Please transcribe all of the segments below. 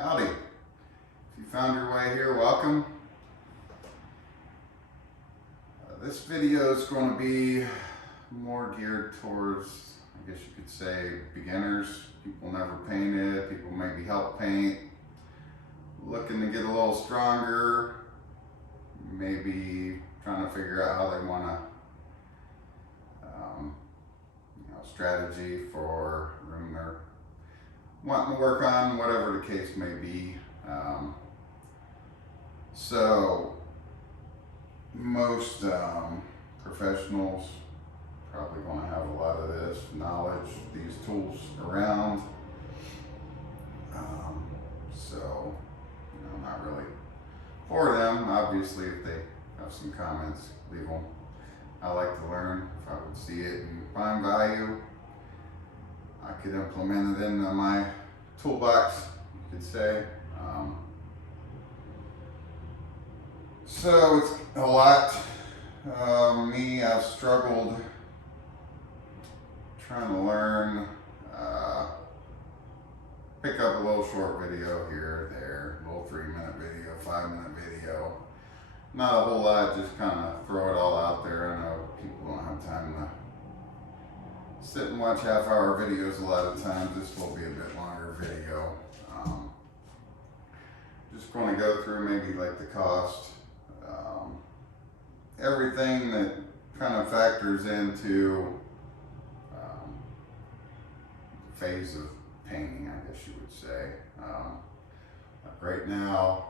Howdy. If you found your way here, welcome. This video is going to be more geared towards, I guess you could say, beginners. People never painted, people maybe help paint, looking to get a little stronger, maybe trying to figure out how they want to, strategy for room they're wanting to work on, whatever the case may be. So most professionals probably going to have a lot of this knowledge, these tools around. So, not really for them. Obviously, if they have some comments, leave them. I like to learn. If I would see it and find value, I could implement it into my toolbox, you could say. So it's a lot. I've struggled trying to learn. Pick up a little short video here or there, a little 3-minute video, 5-minute video. Not a whole lot, just kind of throw it all out there. I know people don't have time to sit and watch half-hour videos a lot of times. This will be a bit longer video. Just going to go through maybe like the cost, everything that kind of factors into the phase of painting, I guess you would say. Like right now,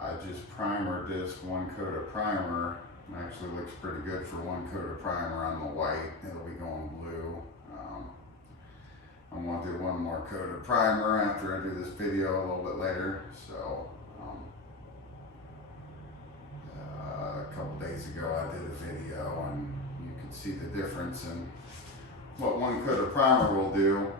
I just primered this one coat of primer. Actually looks pretty good for one coat of primer on the white. It'll be going blue. I'm going to do one more coat of primer after I do this video a little bit later. So a couple days ago I did a video and you can see the difference in what one coat of primer will do.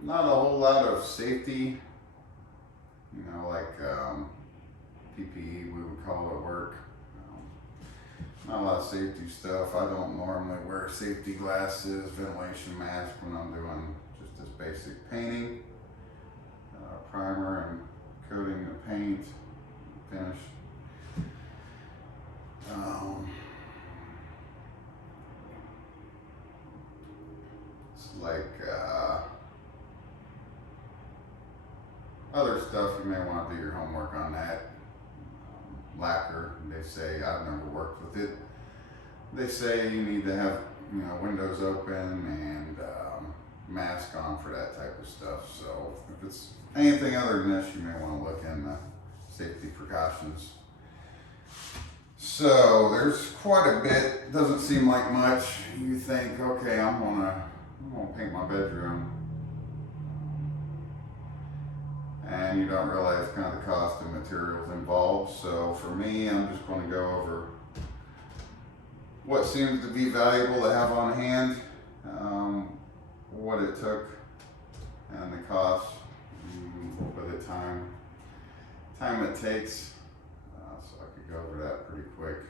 Not a whole lot of safety, like PPE we would call it work. Not a lot of safety stuff. I don't normally wear safety glasses, ventilation mask when I'm doing just this basic painting. Primer and coating the paint, finish. It's like other stuff, you may want to do your homework on that. Lacquer, they say, I've never worked with it. They say you need to have windows open and mask on for that type of stuff. So if it's anything other than this, you may want to look into safety precautions. So there's quite a bit. Doesn't seem like much. You think, okay, I'm gonna paint my bedroom, and you don't realize kind of the cost of materials involved. So for me, I'm just going to go over what seems to be valuable to have on hand, what it took, and the cost, a little bit of time it takes. So I could go over that pretty quick.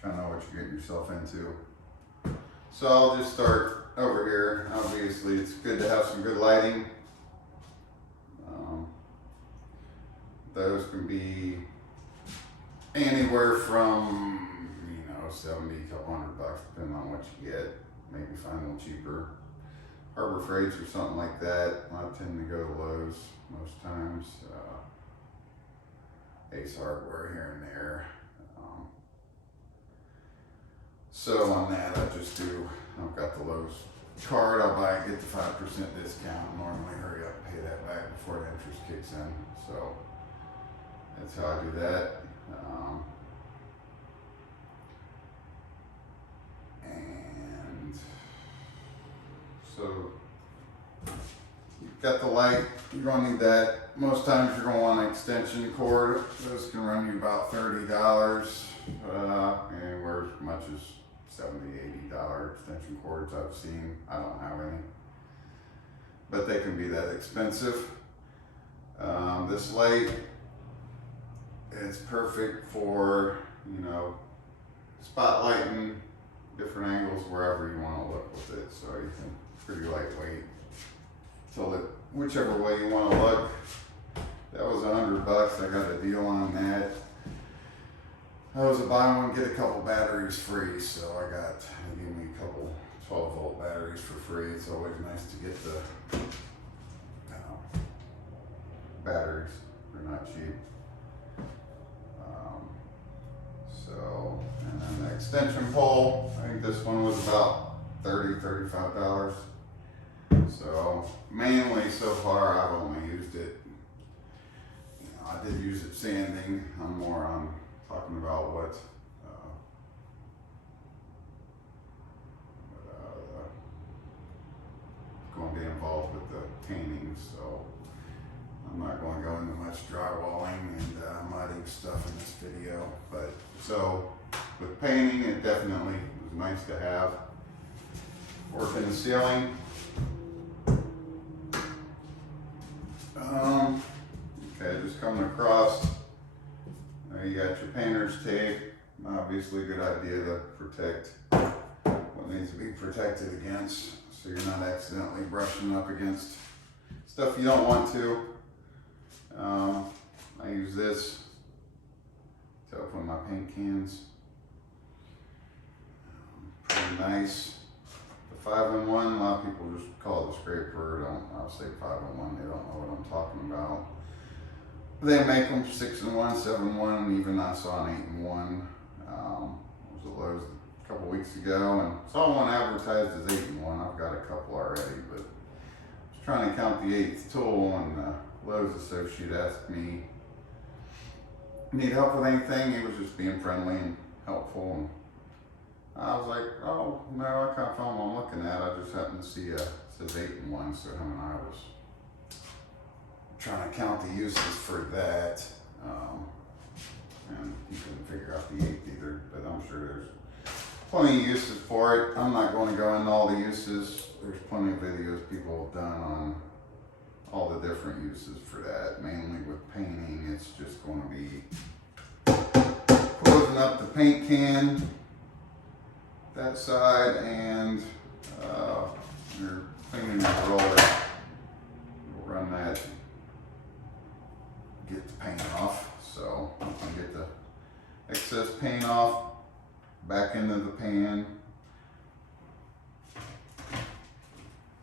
Kind of know what you're getting yourself into. So I'll just start over here. Obviously, it's good to have some good lighting. Those can be anywhere from 70, couple $100, depending on what you get. Maybe find a little cheaper. Harbor Freights or something like that. I tend to go to Lowe's most times. Ace Hardware here and there. So on that, I've got the Lowe's card. I'll buy it, get the 5% discount. Normally hurry up and pay that back before the interest kicks in. So that's how I do that. And so you've got the light, you're going to need that. Most times you're going to want an extension cord. Those can run you about $30, anywhere as much as $70, $80 extension cords I've seen. I don't have any, but they can be that expensive. This light is perfect for you know, spotlighting different angles wherever you want to look with it. So you can, pretty lightweight. So that whichever way you want to look. That was $100. I got a deal on that. That was a buy one get a couple batteries free. So they gave me a couple 12-volt batteries for free. It's always nice to get the batteries. They're not cheap. And then the extension pole, I think this one was about $35. So mainly so far I've only used it, I did use it sanding. I'm more on talking about what going to be involved with the painting. So I'm not going to go into much drywalling and mudding stuff in this video, but so with painting, it definitely was nice to have. Work in the ceiling. Okay, just coming across. There you got your painter's tape. Obviously, a good idea to protect what needs to be protected against, so you're not accidentally brushing up against stuff you don't want to. I use this to open my paint cans. Pretty nice. The 5-in-1, a lot of people just call it a scraper. I'll say 5-in-1, they don't know what I'm talking about. They make them 6-in-1, 7-in-1, even I saw an 8-in-1. I was at Lowe's a couple weeks ago and saw one advertised as 8-in-1. I've got a couple already, but I was trying to count the 8th tool, and Lowe's associate asked me, need help with anything? He was just being friendly and helpful, and I was like, oh no, I can't find what I'm looking at. I just happened to see it says 8-in-1, so him and I was trying to count the uses for that, and he couldn't figure out the 8th either, but I'm sure there's plenty of uses for it. I'm not going to go into all the uses. There's plenty of videos people have done on all the different uses for that. Mainly with painting, it's just going to be closing up the paint can, that side, and you're cleaning the roller. You'll run that, get the paint off. So you can get the excess paint off, back into the pan.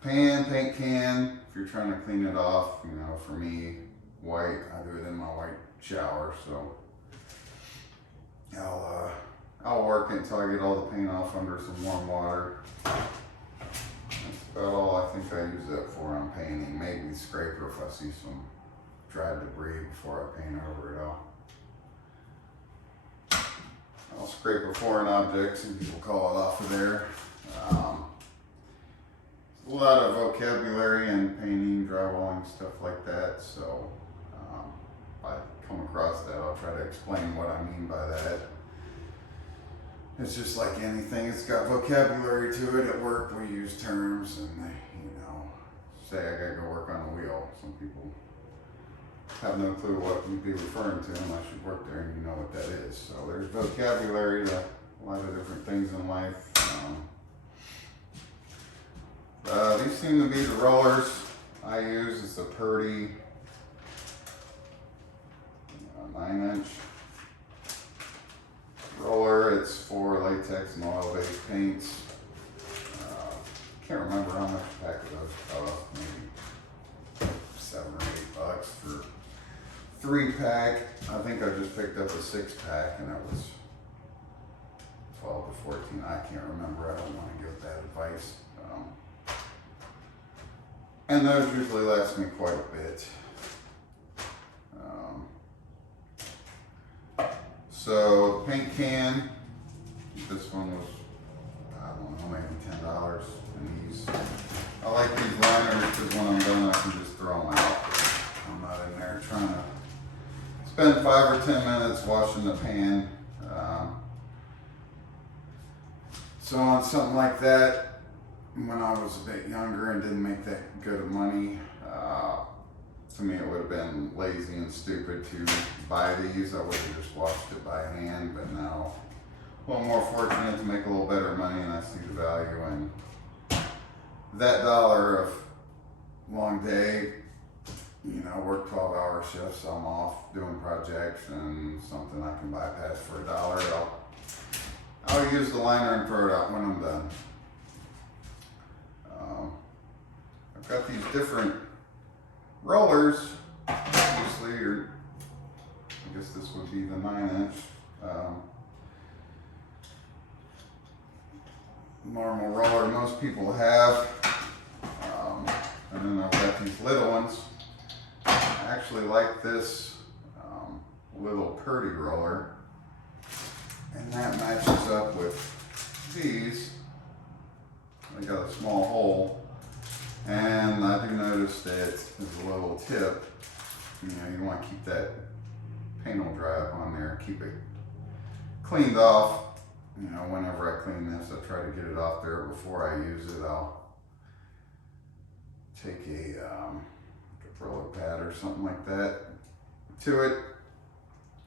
Paint can, if you're trying to clean it off, you know, for me, white, I do it in my white shower, so I'll work it until I get all the paint off under some warm water. That's about all I think I use that for on painting. Maybe the scraper if I see some dry debris before I paint over it. I'll scrape a foreign object, some people call it off of there. A lot of vocabulary in painting, drywalling, stuff like that. So if I come across that, I'll try to explain what I mean by that. It's just like anything, it's got vocabulary to it. At work, we use terms and, say I gotta go work on the wheel. Some people have no clue what you'd be referring to unless you work there and you know what that is. So there's vocabulary to a lot of different things in life. These seem to be the rollers I use. It's a Purdy 9-inch roller. It's for latex and oil-based paints. Can't remember how much a pack of those cost. Maybe $7 or $8 for 3-pack. I think I just picked up a 6-pack and it was 12 to 14. I can't remember. I don't want to give that advice. And those usually last me quite a bit. So the paint can, this one was, I don't know, maybe $10. And these, I like these liners because when I'm done I can just throw them out. I'm not in there trying to spend 5 or 10 minutes washing the pan. So on something like that, when I was a bit younger and didn't make that good of money, to me it would have been lazy and stupid to buy these. I would have just washed it by hand, but now little more fortunate to make a little better money, and I see the value in that dollar of long day. You know, work 12-hour shifts. I'm off doing projects and something I can bypass for $1. I'll use the liner and throw it out when I'm done. I've got these different rollers. Obviously, I guess this would be the 9-inch. Normal roller most people have. And then I've got these little ones. I actually like this little Purdy roller. And that matches up with these. They got a small hole. And I do notice that there's a little tip. You know, you want to keep that paint will dry up on there, keep it cleaned off. You know, whenever I clean this, I try to get it off there before I use it. I'll take a Brillo pad or something like that to it.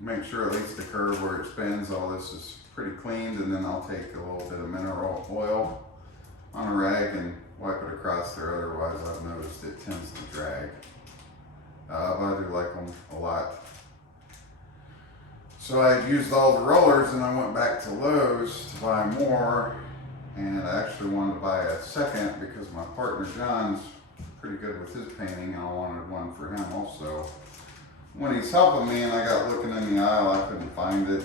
Make sure at least the curve where it spins, all this is pretty cleaned, and then I'll take a little bit of mineral oil on a rag and wipe it across there. Otherwise, I've noticed it tends to drag. But I do like them a lot. So I used all the rollers and I went back to Lowe's to buy more, and I actually wanted to buy a second because my partner John's pretty good with his painting and I wanted one for him also. When he's helping me and I got looking in the aisle, I couldn't find it.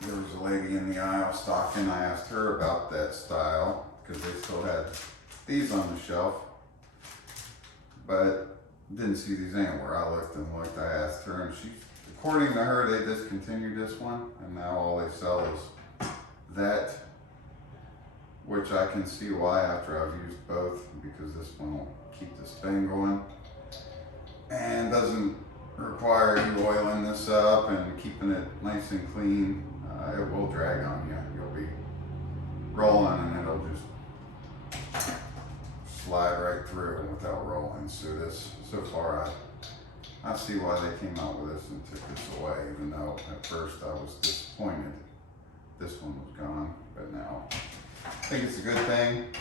There was a lady in the aisle stocking. I asked her about that style because they still had these on the shelf, but didn't see these anywhere. I looked and looked. I asked her, and she, according to her, they discontinued this one, and now all they sell is that, which I can see why after I've used both, because this one will keep the spin going and doesn't require you oiling this up and keeping it nice and clean. It will drag on you. You'll be rolling and it'll just slide right through without rolling. So this, so far, I see why they came out with this and took this away, even though at first I was disappointed this one was gone, but now I think it's a good thing.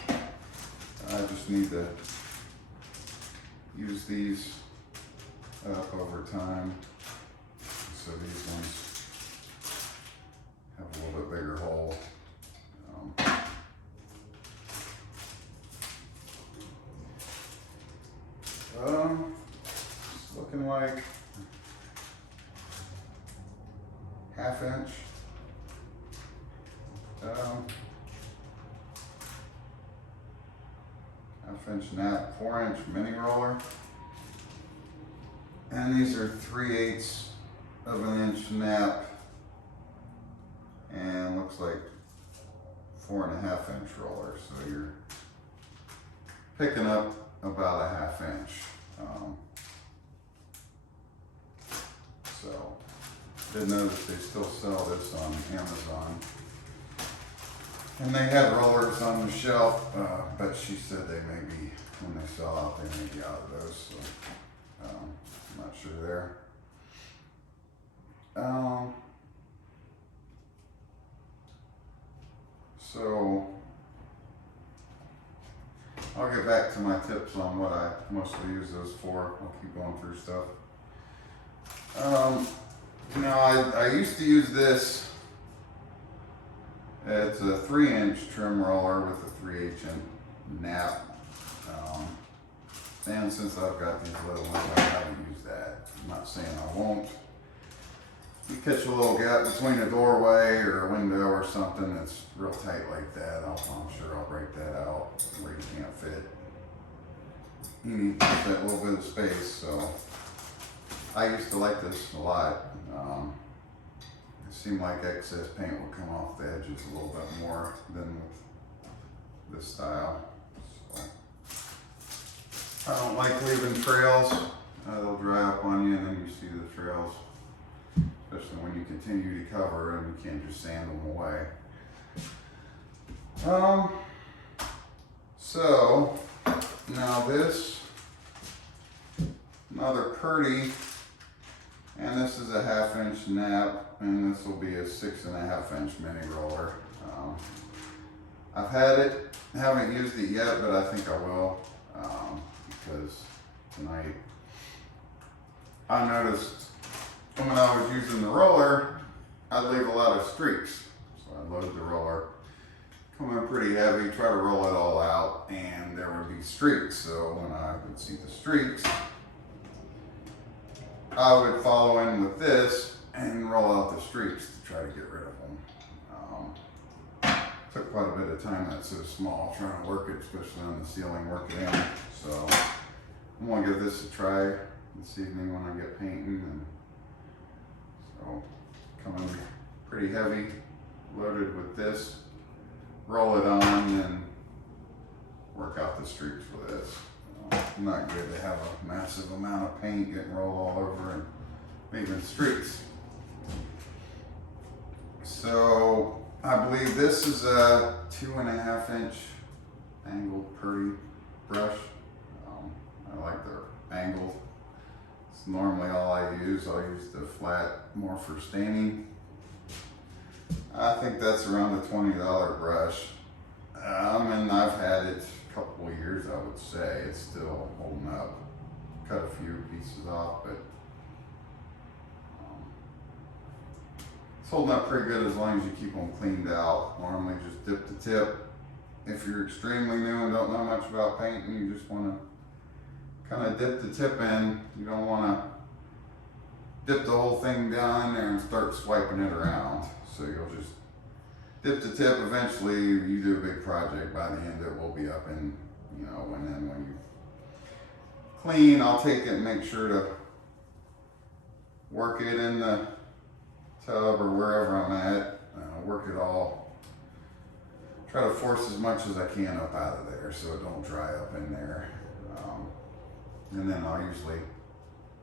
I just need to use these up over time. So these ones have a little bit bigger hole. It's looking like 1/2 inch. 1/2 inch nap, 4-inch mini roller. And these are 3/8 of an inch nap. And looks like 4.5 inch roller. So you're picking up about 1/2 inch. So did notice they still sell this on Amazon. And they had rollers on the shelf, but she said they may be, when they sell out, they may be out of those. So I'm not sure there. So I'll get back to my tips on what I mostly use those for. I'll keep going through stuff. I used to use this. It's a 3-inch trim roller with a 3/8 inch nap. And since I've got these little ones, I haven't used that. I'm not saying I won't. You catch a little gap between a doorway or a window or something that's real tight like that, I'm sure I'll break that out where you can't fit. You need that little bit of space, so I used to like this a lot. It seemed like excess paint would come off the edges a little bit more than with this style. So I don't like leaving trails. They'll dry up on you and then you see the trails. Especially when you continue to cover and you can't just sand them away. So now this, another Purdy And this is a 1/2 inch nap, and this will be a 6.5 inch mini roller. I've had it, haven't used it yet, but I think I will, because tonight I noticed when I was using the roller, I'd leave a lot of streaks. So I'd load the roller, come in pretty heavy, try to roll it all out, and there would be streaks. So when I would see the streaks, I would follow in with this and roll out the streaks to try to get rid of them. Took quite a bit of time, that's so small, trying to work it, especially on the ceiling, work it in. So I'm gonna give this a try this evening when I get painting. And so coming pretty heavy, loaded with this, roll it on and work out the streaks with this. Not good to have a massive amount of paint getting rolled all over and making streaks. So I believe this is a 2.5 inch angled Purdy brush. I like the angle. It's normally all I use. I'll use the flat more for staining. I think that's around the $20 brush. And I've had it a couple of years, I would say. It's still holding up. Cut a few pieces off, but it's holding up pretty good as long as you keep them cleaned out. Normally just dip the tip. If you're extremely new and don't know much about painting, you just want to kind of dip the tip in. You don't want to dip the whole thing down in there and start swiping it around. So you'll just dip the tip. Eventually you do a big project, by the end it will be up, and when you clean, I'll take it and make sure to work it in the tub or wherever I'm at. Work it all. Try to force as much as I can up out of there so it don't dry up in there. And then I'll usually,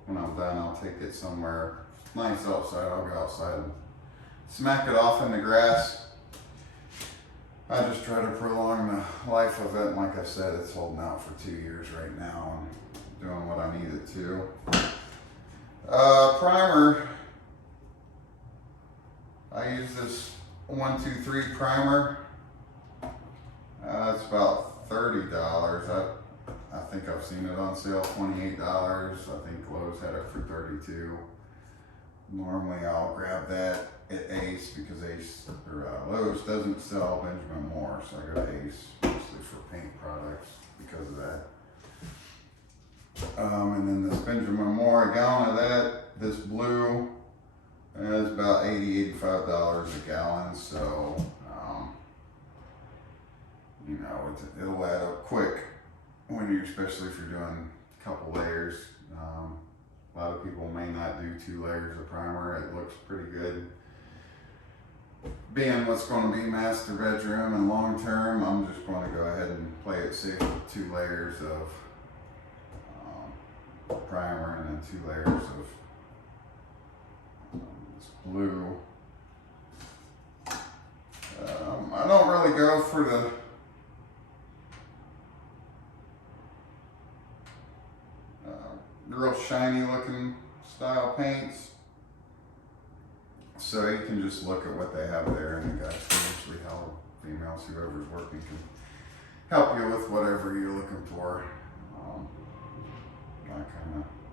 when I'm done, I'll take it somewhere nice outside. I'll go outside and smack it off in the grass. I just try to prolong the life of it. And like I said, it's holding out for 2 years right now and doing what I need it to. Primer. I use this 1-2-3 primer. It's about $30. I think I've seen it on sale, $28. I think Lowe's had it for $32. Normally I'll grab that at Ace because Lowe's doesn't sell Benjamin Moore, so I go to Ace mostly for paint products because of that. And then this Benjamin Moore, a gallon of that, this blue, is about $85 a gallon. So it'll add up quick especially if you're doing a couple layers. A lot of people may not do 2 layers of primer. It looks pretty good. Being what's going to be master bedroom and long term, I'm just going to go ahead and play it safe with 2 layers of primer and then 2 layers of this blue. I don't really go for the real shiny looking style paints. So you can just look at what they have there, and the guys can usually help, females, whoever's working can help you with whatever you're looking for.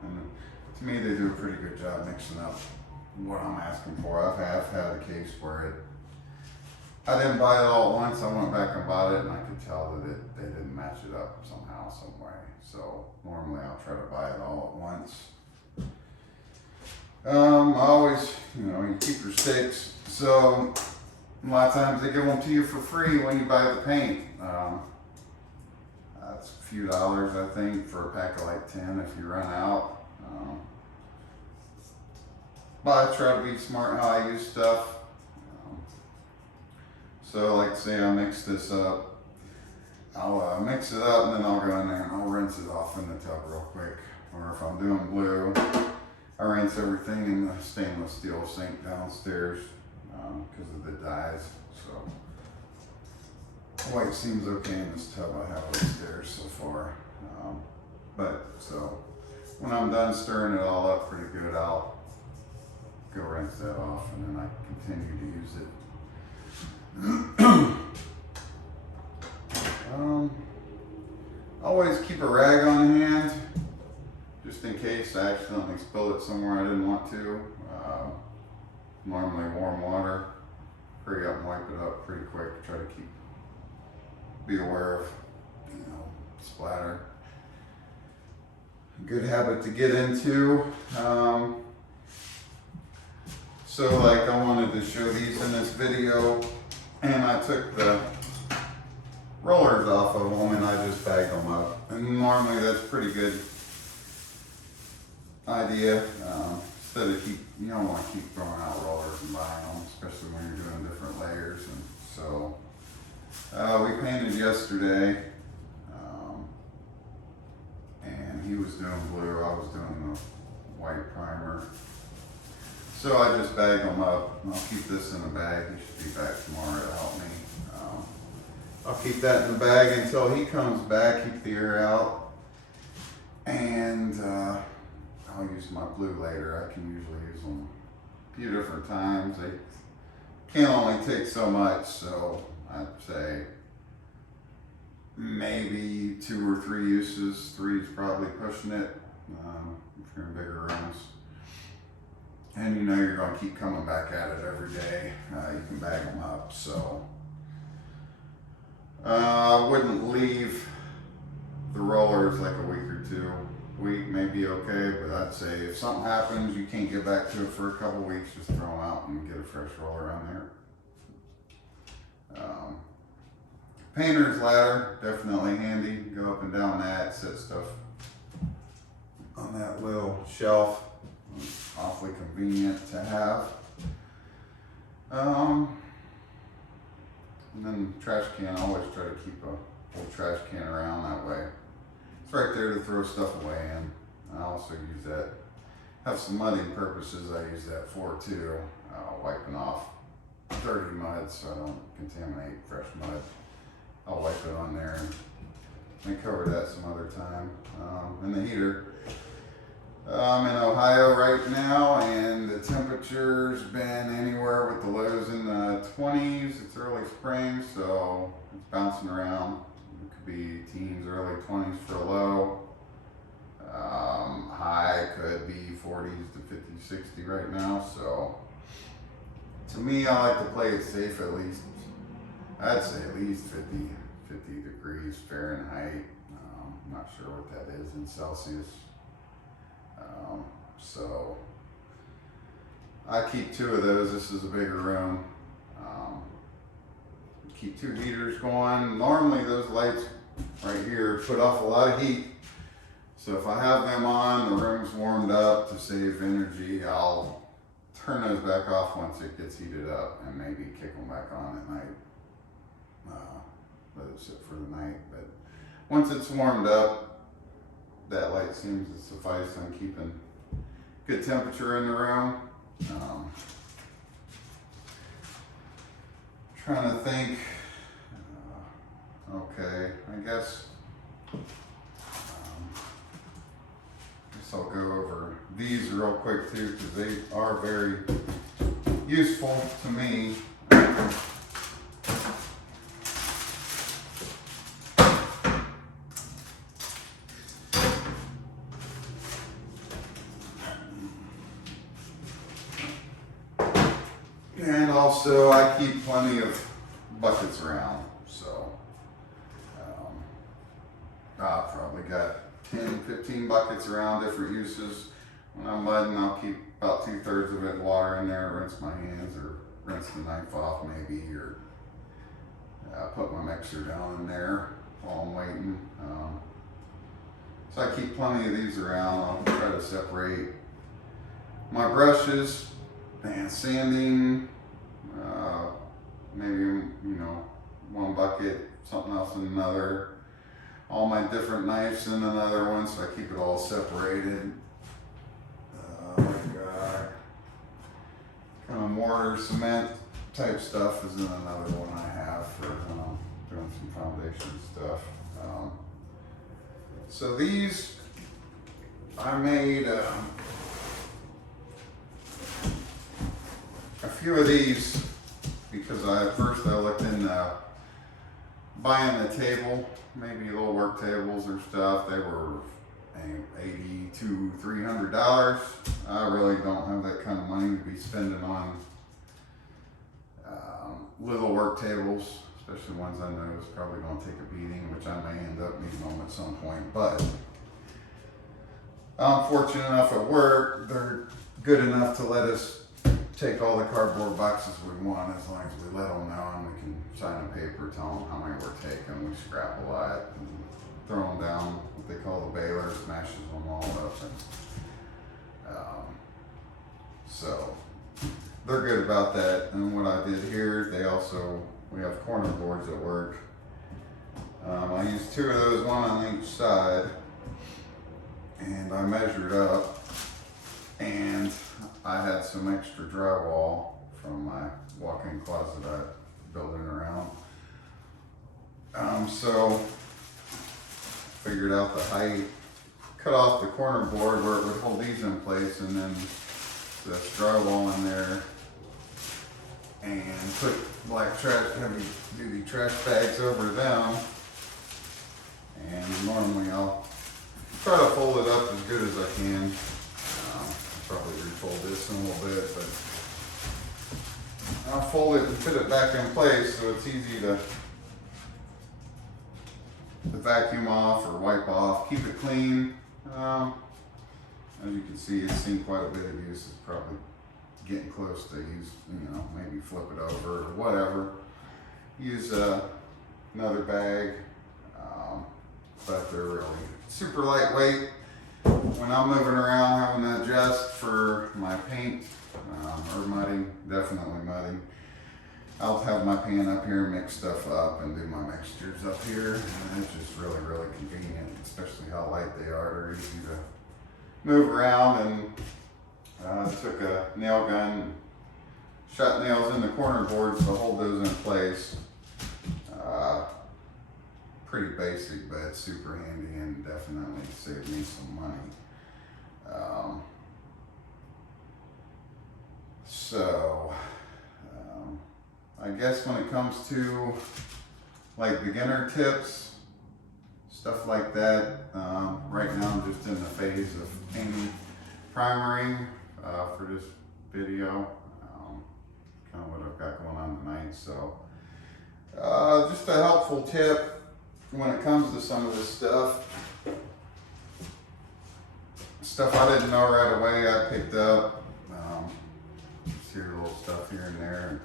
And to me they do a pretty good job mixing up what I'm asking for. I have had a case where I didn't buy it all at once. I went back and bought it, and I could tell that they didn't match it up somehow, some way. So normally I'll try to buy it all at once. I always, you keep your sticks. So a lot of times they give them to you for free when you buy the paint. That's a few dollars, I think, for a pack of like 10 if you run out. But I try to be smart how I use stuff. So like say I mix this up, I'll mix it up and then I'll go in there and I'll rinse it off in the tub real quick. Or if I'm doing blue, I rinse everything in the stainless steel sink downstairs because of the dyes. So white seems okay in this tub I have upstairs so far. So when I'm done stirring it all up pretty good, I'll go rinse that off, and then I continue to use it. Always keep a rag on hand, just in case I accidentally spill it somewhere I didn't want to. Normally warm water, hurry up and wipe it up pretty quick. Try to be aware of, splatter. Good habit to get into. So like I wanted to show these in this video, and I took the rollers off of them and I just bagged them up. And normally that's a pretty good idea. Instead of you don't want to keep throwing out rollers and buying them, especially when you're doing different layers. And so we painted yesterday, and he was doing blue, I was doing the white primer. So I just bagged them up. I'll keep this in a bag. He should be back tomorrow to help me. I'll keep that in the bag until he comes back, keep the air out. And I'll use my blue later. I can usually use them a few different times. They can only take so much, so I'd say maybe 2 or 3 uses. 3 is probably pushing it if you're in bigger rooms. And you're going to keep coming back at it every day. You can bag them up. So I wouldn't leave the rollers like a week or 2. A week may be okay, but I'd say if something happens, you can't get back to it for a couple weeks, just throw them out and get a fresh roller on there. Painter's ladder, definitely handy. Go up and down that, set stuff on that little shelf. Awfully convenient to have. And then trash can, I always try to keep a little trash can around that way. It's right there to throw stuff away in. I also use that, have some mudding purposes I use that for too. Wiping off dirty mud so I don't contaminate fresh mud. I'll wipe it on there and cover that some other time. And the heater. I'm in Ohio right now, and the temperature's been anywhere with the lows in the 20s. It's early spring, so it's bouncing around. It could be teens, early 20s for a low. High could be 40s to 50, 60 right now. So to me, I like to play it safe at least. I'd say at least 50 degrees Fahrenheit. I'm not sure what that is in Celsius. So I keep 2 of those. This is a bigger room. Keep 2 heaters going. Normally those lights right here put off a lot of heat. So if I have them on, the room's warmed up to save energy, I'll turn those back off once it gets heated up and maybe kick them back on at night. Let it sit for the night. But once it's warmed up, that light seems to suffice on keeping good temperature in the room. Trying to think. Okay, I guess I'll go over these real quick too, because they are very useful to me. And also I keep plenty of buckets around, so I've probably got 10, 15 buckets around, different uses. When I'm mudding, I'll keep about 2/3 of it water in there, rinse my hands or rinse the knife off maybe, or put my mixer down in there while I'm waiting. So I keep plenty of these around. I'll try to separate my brushes and sanding, maybe, one bucket, something else in another. All my different knives in another one, so I keep it all separated. Kind of mortar, cement type stuff is in another one I have for when I'm doing some foundation stuff. So these I made few of these because at first I looked into buying the table, maybe little work tables or stuff. They were $80 to $300. I really don't have that kind of money to be spending on little work tables, especially ones I know is probably going to take a beating, which I may end up needing them at some point. But I'm fortunate enough at work, they're good enough to let us take all the cardboard boxes we want as long as we let them know, and we can sign a paper, tell them how many we're taking. We scrap a lot and throw them down, what they call the baler, smashes them all up. And, so they're good about that. And what I did here, we have corner boards at work. I used 2 of those, one on each side, and I measured up, and I had some extra drywall from my walk-in closet I built in around. So figured out the height, cut off the corner board where it would hold these in place, and then the drywall in there, and put black heavy duty trash bags over them. And normally I'll try to fold it up as good as I can. Probably refold this in a little bit, but I'll fold it and fit it back in place so it's easy to vacuum off or wipe off, keep it clean. As you can see, it's seen quite a bit of use. It's probably getting close to use, maybe flip it over or whatever. Use another bag, but they're really super lightweight. When I'm moving around having to adjust for my paint or mudding, definitely mudding, I'll have my pan up here and mix stuff up and do my mixtures up here. And it's just really, really convenient, especially how light they are. They're easy to move around. And took a nail gun and shot nails in the corner boards to hold those in place. Pretty basic, but super handy and definitely saved me some money. I guess when it comes to like beginner tips, stuff like that, right now I'm just in the phase of painting, primering for this video, kind of what I've got going on tonight. So just a helpful tip when it comes to some of this stuff I didn't know right away, I picked up. Just hear little stuff here and there, and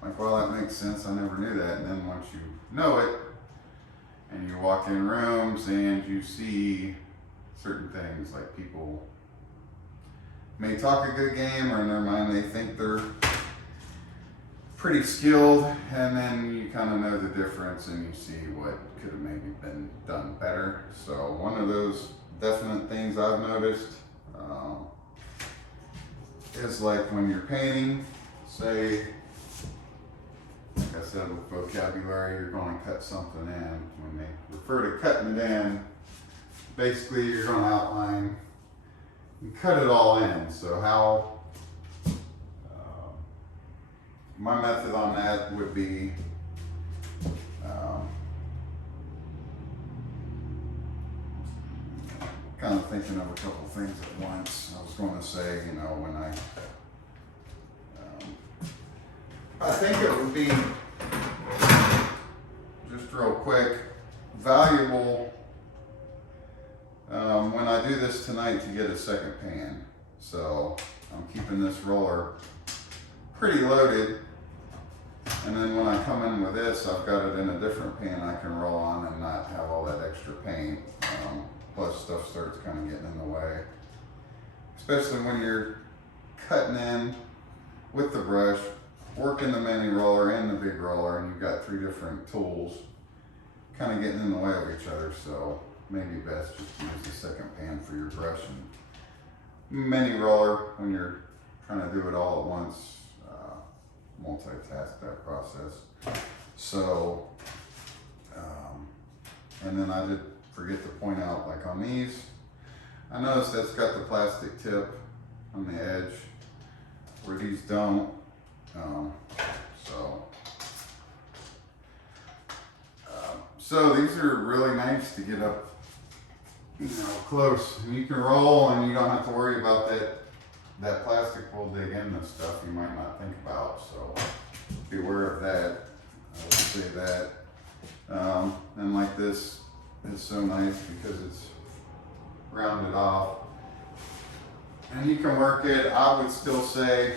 like, well, that makes sense, I never knew that. And then once you know it, and you walk in rooms and you see certain things, like people may talk a good game, or in their mind they think they're pretty skilled, and then you kind of know the difference and you see what could have maybe been done better. So one of those definite things I've noticed is like when you're painting, say, like I said with vocabulary, you're going to cut something in. When they refer to cutting it in, basically you're going to outline and cut it all in. So how my method on that would be kind of thinking of a couple things at once. I was going to say, when I think it would be, just real quick, valuable when I do this tonight to get a second pan. So I'm keeping this roller pretty loaded, and then when I come in with this, I've got it in a different pan I can roll on and not have all that extra paint. Plus stuff starts kind of getting in the way, especially when you're cutting in with the brush, working the mini roller and the big roller, and you've got 3 different tools kind of getting in the way of each other. So maybe best just to use the second pan for your brush and mini roller when you're trying to do it all at once. Multitask that process. So, and then I did forget to point out, like on these, I noticed that's got the plastic tip on the edge where these don't. So so these are really nice to get up, close. And you can roll, and you don't have to worry about that plastic will dig into stuff you might not think about. So be aware of that. I would say that. And like this is so nice because it's rounded off. And you can work it. I would still say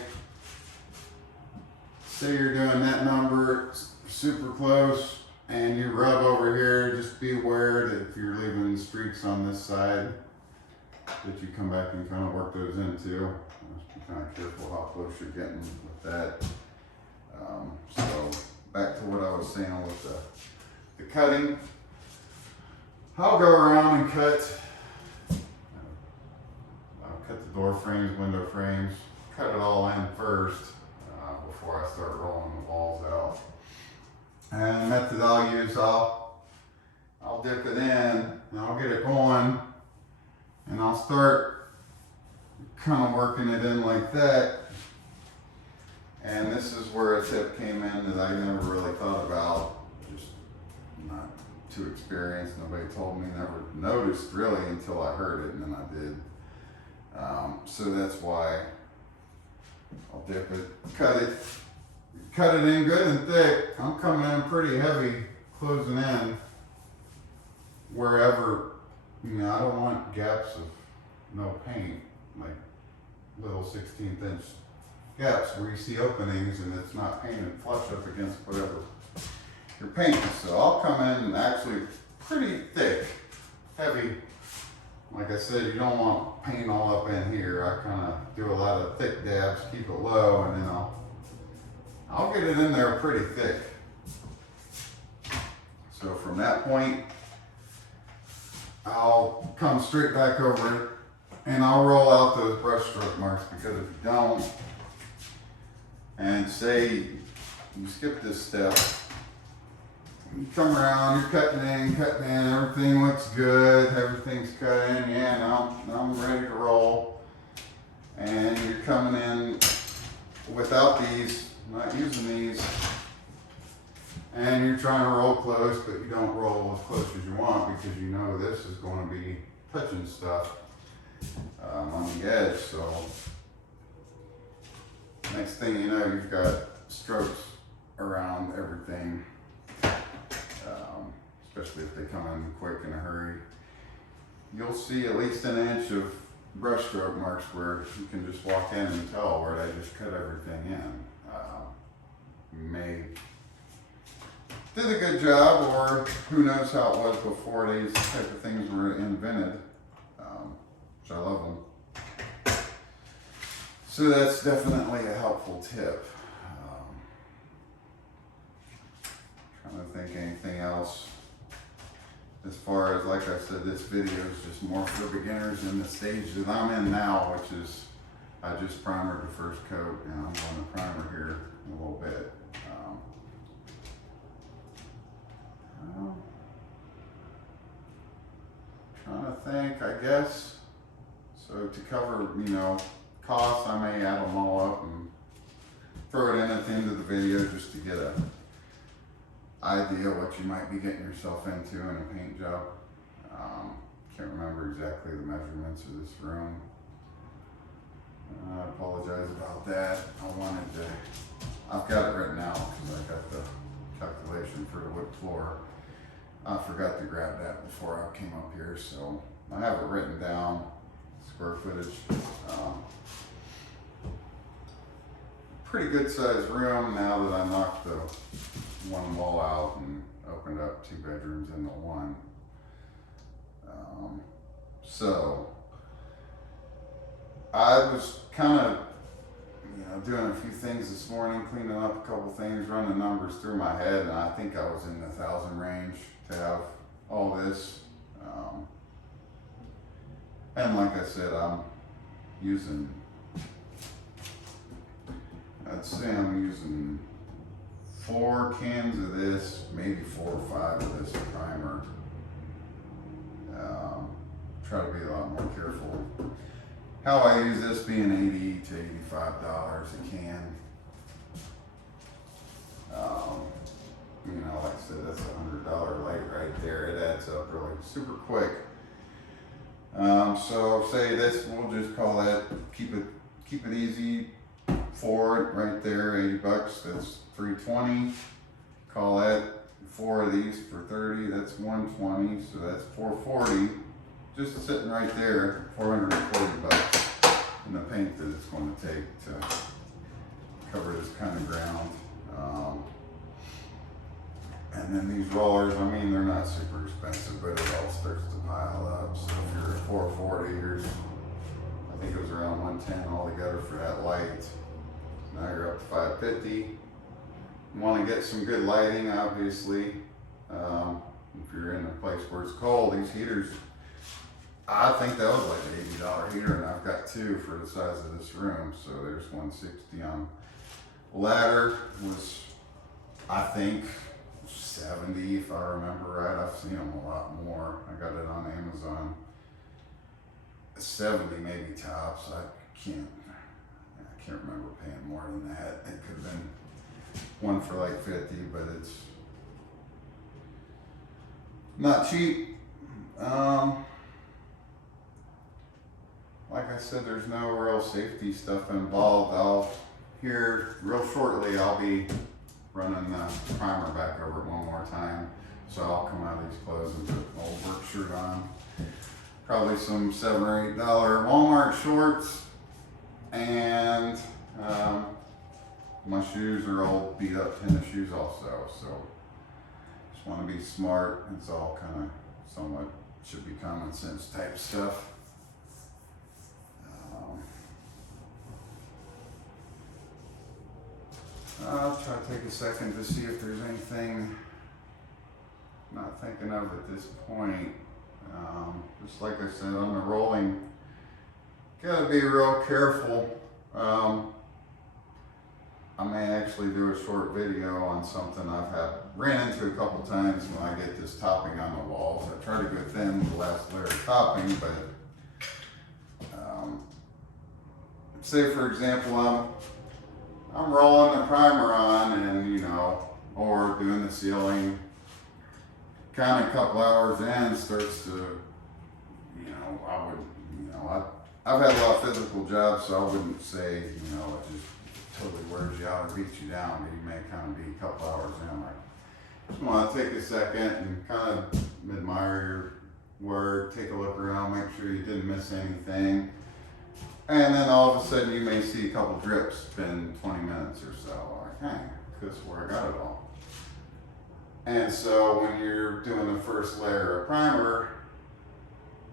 you're doing that number super close and you rub over here, just be aware that if you're leaving streaks on this side, that you come back and kind of work those in too. Just be kind of careful how close you're getting with that. So back to what I was saying with the cutting. I'll go around and cut the door frames, window frames, cut it all in first before I start rolling the walls out. And the method I'll use, I'll dip it in and I'll get it going and I'll start kind of working it in like that. And this is where a tip came in that I never really thought about, just not too experienced, nobody told me, never noticed really until I heard it, and then I did. So that's why I'll dip it, cut it in good and thick. I'm coming in pretty heavy, closing in wherever, I don't want gaps of no paint, like little 16th inch gaps where you see openings and it's not painted flush up against whatever you're painting. So I'll come in actually pretty thick, heavy. Like I said, you don't want paint all up in here. I kind of do a lot of thick dabs, keep it low, and then I'll get it in there pretty thick. So from that point, I'll come straight back over it and I'll roll out those brush stroke marks, because if you don't, and say you skip this step, you come around, you're cutting in, everything looks good, everything's cut in, yeah, now I'm ready to roll. And you're coming in without these, not using these, and you're trying to roll close, but you don't roll as close as you want because you know this is going to be touching stuff on the edge. So next thing you know, you've got strokes around everything. Especially if they come in quick in a hurry. You'll see at least an inch of brush stroke marks where you can just walk in and tell where they just cut everything in. You may did a good job, or who knows how it was before these type of things were invented, which I love them. So that's definitely a helpful tip. Trying to think anything else. As far as, like I said, this video is just more for beginners in the stage that I'm in now, which is I just primered the first coat and I'm going to primer here in a little bit. Trying to think, I guess. So to cover, costs, I may add them all up and throw it in at the end of the video just to get a idea what you might be getting yourself into in a paint job. Can't remember exactly the measurements of this room. I apologize about that. I've got it written out because I got the calculation for the wood floor. I forgot to grab that before I came up here, so I have it written down, square footage. Pretty good sized room now that I knocked the one wall out and opened up 2 bedrooms into one. So I was kind of, doing a few things this morning, cleaning up a couple things, running numbers through my head, and I think I was in the 1,000 range to have all this. And like I said, I'd say I'm using 4 cans of this, maybe 4 or 5 of this primer. Try to be a lot more careful. How I use this being $80 to $85 a can. quick. So say this, we'll just call that, keep it easy, 4 right there, 80 bucks, that's 320. Call that 4 of these for 30, that's 120, so that's 440. Just sitting right there, 440 bucks in the paint that it's going to take to cover this kind of ground. And then these rollers, I mean, they're not super expensive, but it all starts to pile up. So if you're at 440, I think it was around 110 altogether for that light. Now you're up to 550. You want to get some good lighting, obviously. If you're in a place where it's cold, these heaters, I think that was like an $80 heater, and I've got 2 for the size of this room. So there's 160 on. Ladder was, I think, 70 if I remember right. I've seen them a lot more. I got it on Amazon. 70 maybe tops. I can't remember paying more than that. It could have been one for like 50, but it's not cheap. Like I said, there's no real safety stuff involved. Here real shortly I'll be running the primer back over it one more time. So I'll come out of these clothes and put an old work shirt on. Probably some $7 or $8 Walmart shorts. And my shoes are all beat up tennis shoes also. So just want to be smart. It's all kind of somewhat should be common sense type stuff. I'll try to take a second to see if there's anything I'm not thinking of at this point. Just like I said, on the rolling, gotta be real careful. I may actually do a short video on something I've ran into a couple times when I get this topping on the walls. I try to go thin with the last layer of topping, but say for example, I'm rolling the primer on and, or doing the ceiling, kind of a couple hours in starts to, I've had a lot of physical jobs, so I wouldn't say, it just totally wears you out or beats you down, but you may kind of be a couple hours in. I just want to take a second and kind of admire your work, take a look around, make sure you didn't miss anything. And then all of a sudden you may see a couple drips in 20 minutes or so. Like, hey, this is where I got it all. And so when you're doing the first layer of primer,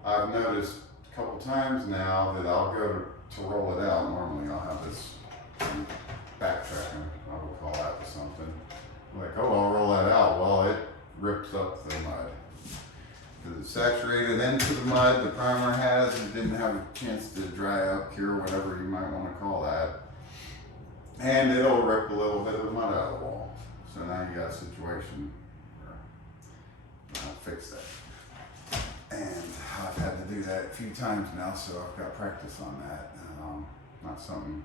I've noticed a couple times now that I'll go to roll it out. Normally I'll have this backtracking, I would call that something. Like, I'll roll that out. Well, it rips up the mud. Because it's saturated into the mud, the primer has, and didn't have a chance to dry up, cure, whatever you might want to call that. And it'll rip a little bit of the mud out of the wall. So now you got a situation where I'll fix that. And I've had to do that a few times now, so I've got practice on that. Not something.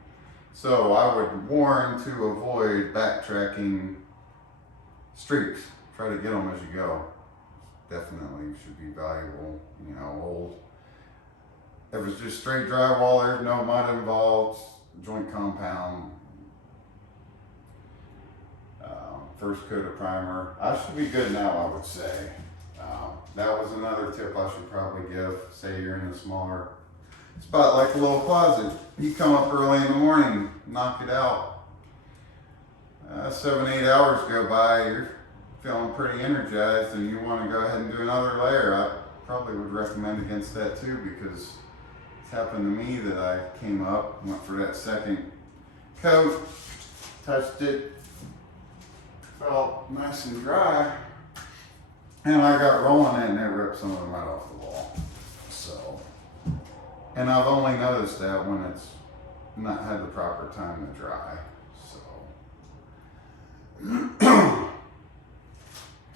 So I would warn to avoid backtracking streaks. Try to get them as you go. Definitely should be valuable, old. If it's just straight drywall, there's no mud involved, joint compound, first coat of primer. I should be good now, I would say. That was another tip I should probably give. Say you're in a smaller spot like a little closet. You come up early in the morning, knock it out. 7-8 hours go by, you're feeling pretty energized and you want to go ahead and do another layer. I probably would recommend against that too, because it's happened to me that I came up, went for that second coat, touched it, felt nice and dry, and I got rolling it and it ripped some of the mud off the wall. So, and I've only noticed that when it's not had the proper time to dry. So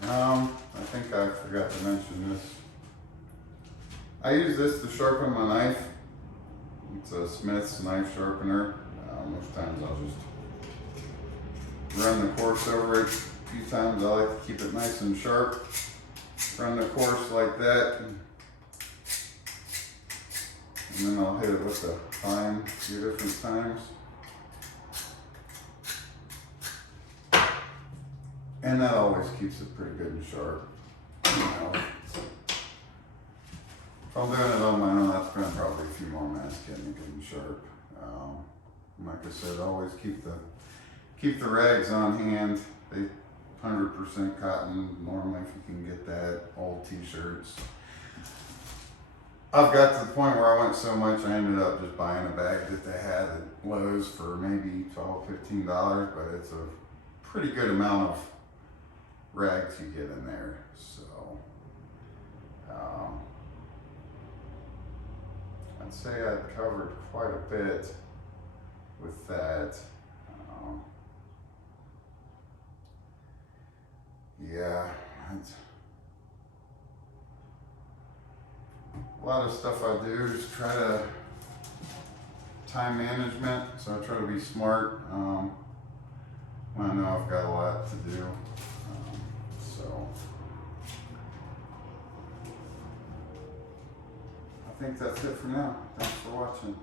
I think I forgot to mention this. I use this to sharpen my knife. It's a Smith's knife sharpener. Most times I'll just run the course over it a few times. I like to keep it nice and sharp. run the course like that. And then I'll hit it with the time a few different times. And that always keeps it pretty good and sharp. You know. If I'm doing it on my own, that's been probably a few more minutes getting it good and sharp. Like I said, always keep the rags on hand. They 100% cotton normally if you can get that. Old t-shirts. I've got to the point where I went so much I ended up just buying a bag that they had at Lowe's for maybe $12, $15, but it's a pretty good amount of rags you get in there. So I'd say I'd covered quite a bit with that. Yeah, it's a lot of stuff I do is try to time management, so I try to be smart when I know I've got a lot to do. So I think that's it for now. Thanks for watching.